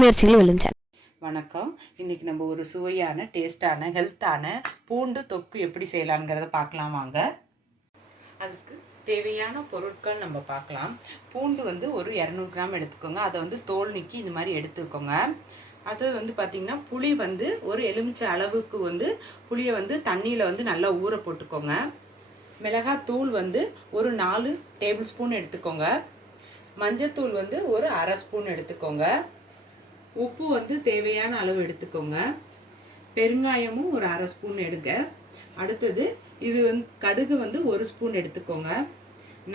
முயற்சிகள் வெல்லும் வணக்கம். இன்றைக்கி நம்ம ஒரு சுவையான டேஸ்டான ஹெல்த்தான பூண்டு தொக்கு எப்படி செய்யலாங்கிறத பார்க்கலாம் வாங்க. அதுக்கு தேவையான பொருட்கள் நம்ம பார்க்கலாம். பூண்டு வந்து ஒரு இரநூறு கிராம் எடுத்துக்கோங்க. அதை வந்து தோல் நிற்கி இந்த மாதிரி எடுத்துக்கோங்க. அது வந்து பார்த்திங்கன்னா புளி வந்து ஒரு எலுமிச்சை அளவுக்கு வந்து புளியை வந்து தண்ணியில் வந்து நல்லா ஊற போட்டுக்கோங்க. மிளகாத்தூள் வந்து ஒரு நாலு டேபிள் ஸ்பூன் எடுத்துக்கோங்க. மஞ்சத்தூள் வந்து ஒரு அரை ஸ்பூன் எடுத்துக்கோங்க. உப்பு வந்து தேவையான அளவு எடுத்துக்கோங்க. பெருங்காயமும் ஒரு அரை ஸ்பூன் எடுங்க. அடுத்தது இது வந்து கடுகு வந்து ஒரு ஸ்பூன் எடுத்துக்கோங்க.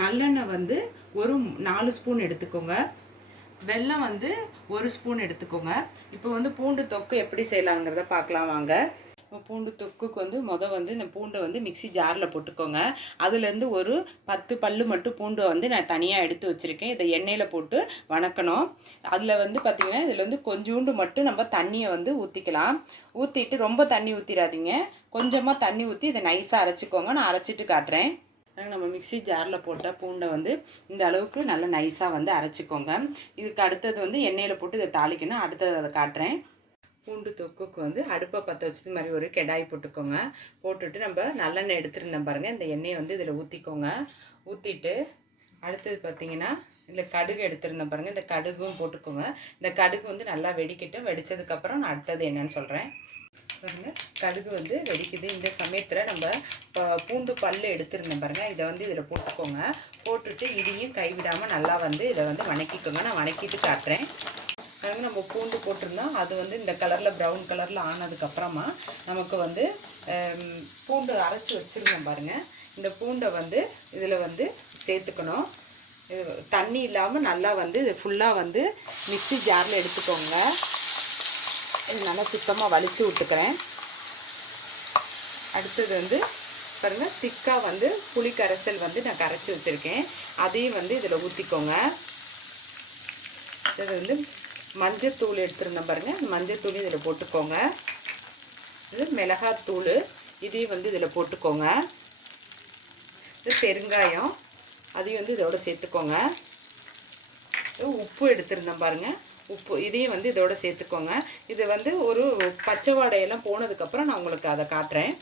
நல்லெண்ணெய் வந்து ஒரு நாலு ஸ்பூன் எடுத்துக்கோங்க. வெல்லம் வந்து ஒரு ஸ்பூன் எடுத்துக்கோங்க. இப்போ வந்து பூண்டு தொக்கு எப்படி செய்யலாங்கிறத பார்க்கலாம் வாங்க. பூண்டு தொக்குக்கு வந்து மொதல் வந்து இந்த பூண்டை வந்து மிக்ஸி ஜாரில் போட்டுக்கோங்க. அதுலேருந்து ஒரு பத்து பல்லு மட்டும் பூண்டை வந்து நான் தனியாக எடுத்து வச்சுருக்கேன். இதை எண்ணெயில் போட்டு வணக்கணும். அதில் வந்து பார்த்திங்கன்னா இதில் வந்து கொஞ்சோண்டு மட்டும் நம்ம தண்ணியை வந்து ஊற்றிக்கலாம் ஊற்றிட்டு ரொம்ப தண்ணி ஊற்றிடாதீங்க கொஞ்சமாக தண்ணி ஊற்றி இதை நைஸாக அரைச்சிக்கோங்க. நான் அரைச்சிட்டு காட்டுறேன். நம்ம மிக்ஸி ஜாரில் போட்ட பூண்டை வந்து இந்த அளவுக்கு நல்லா நைஸாக வந்து அரைச்சிக்கோங்க. இதுக்கு அடுத்தது வந்து எண்ணெயில் போட்டு இதை தாளிக்கணும். அடுத்தது அதை காட்டுறேன். பூண்டு தொக்குக்கு வந்து அடுப்பை பற்ற வச்சு மாதிரி ஒரு கெடாய் போட்டுக்கோங்க. போட்டுட்டு நம்ம நல்லெண்ணெய் எடுத்துருந்தேன் பாருங்கள் இந்த எண்ணெயை வந்து இதில் ஊற்றிக்கோங்க ஊற்றிட்டு அடுத்தது பார்த்தீங்கன்னா இதில் கடுகு எடுத்துருந்தேன் பாருங்கள் இந்த கடுகும் போட்டுக்கோங்க. இந்த கடுகு வந்து நல்லா வெடிக்கிட்டு வெடித்ததுக்கப்புறம் நான் அடுத்தது என்னன்னு சொல்கிறேன் பாருங்கள் கடுகு வந்து வெடிக்குது. இந்த சமயத்தில் நம்ம இப்போ பூண்டு பல் எடுத்துருந்தேன் பாருங்கள் இதை வந்து இதில் போட்டுக்கோங்க. போட்டுட்டு இதையும் கைவிடாமல் நல்லா வந்து இதை வந்து வணக்கிக்கோங்க. நான் வணக்கிட்டு காட்டுறேன். பாருங்க நம்ம பூண்டு போட்டிருந்தோம். அது வந்து இந்த கலரில் ப்ரௌன் கலரில் ஆனதுக்கப்புறமா நமக்கு வந்து பூண்டு அரைச்சி வச்சுருந்தோம் பாருங்கள் இந்த பூண்டை வந்து இதில் வந்து சேர்த்துக்கணும். தண்ணி இல்லாமல் நல்லா வந்து இது ஃபுல்லாக வந்து மிக்ஸி ஜாரில் எடுத்துக்கோங்க. இது நல்லா சுத்தமாக வலிச்சு விட்டுக்கிறேன். அடுத்தது வந்து பாருங்கள் திக்காக வந்து புளி கரைசல் வந்து நான் கரைச்சி வச்சுருக்கேன். அதையும் வந்து இதில் ஊற்றிக்கோங்க இது வந்து மஞ்சத்தூள் எடுத்துருந்தேன் பாருங்கள் இந்த மஞ்சத்தூள் இதில் போட்டுக்கோங்க. இது மிளகாத்தூள் இதையும் வந்து இதில் போட்டுக்கோங்க. இது பெருங்காயம். அதையும் வந்து இதோட சேர்த்துக்கோங்க. உப்பு எடுத்துருந்தேன் பாருங்கள் உப்பு இதையும் வந்து இதோட சேர்த்துக்கோங்க. இது வந்து ஒரு பச்சை வாடையெல்லாம் போனதுக்கப்புறம் நான் உங்களுக்கு அதை காட்டுறேன்.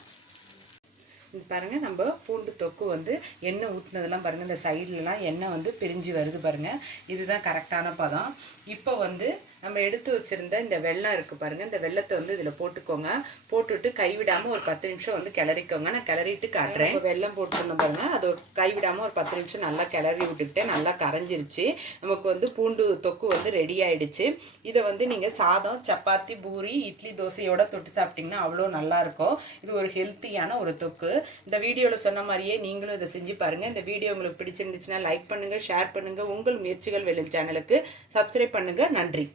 பாருங்கள் நம்ம பூண்டு தொக்கு வந்து எண்ணெய் ஊற்றுனதெல்லாம் பாருங்கள் இந்த சைட்லலாம் எண்ணெய் வந்து பிரிஞ்சு வருது பாருங்கள் இதுதான் கரெக்டான பதம். இப்போ வந்து நம்ம எடுத்து வச்சுருந்த இந்த வெல்லம் இருக்குது பாருங்கள் இந்த வெள்ளத்தை வந்து இதில் போட்டுக்கோங்க. போட்டுவிட்டு கைவிடாமல் ஒரு பத்து நிமிஷம் வந்து கிளறிக்கோங்க. நான் கிளறிட்டு காட்டுறேன். வெள்ளம் போட்டுருந்தோம் பாருங்கள் அது கைவிடாமல் ஒரு பத்து நிமிஷம் நல்லா கிளறி விட்டுக்கிட்டே நல்லா கரைஞ்சிருச்சு. நமக்கு வந்து பூண்டு தொக்கு வந்து ரெடி ஆயிடுச்சு. இதை வந்து நீங்கள் சாதம் சப்பாத்தி பூரி இட்லி தோசையோட தொட்டு சாப்பிட்டிங்கன்னா அவ்வளோ நல்லாயிருக்கும் இது ஒரு ஹெல்த்தியான ஒரு தொக்கு. இந்த வீடியோவில் சொன்ன மாதிரியே நீங்களும் இதை செஞ்சு பாருங்கள் இந்த வீடியோ உங்களுக்கு பிடிச்சிருந்துச்சுன்னா லைக் பண்ணுங்கள் ஷேர் பண்ணுங்கள் உங்கள் முயற்சிகள் வெல்லும் சேனலுக்கு சப்ஸ்கிரைப் பண்ணுங்கள் நன்றி.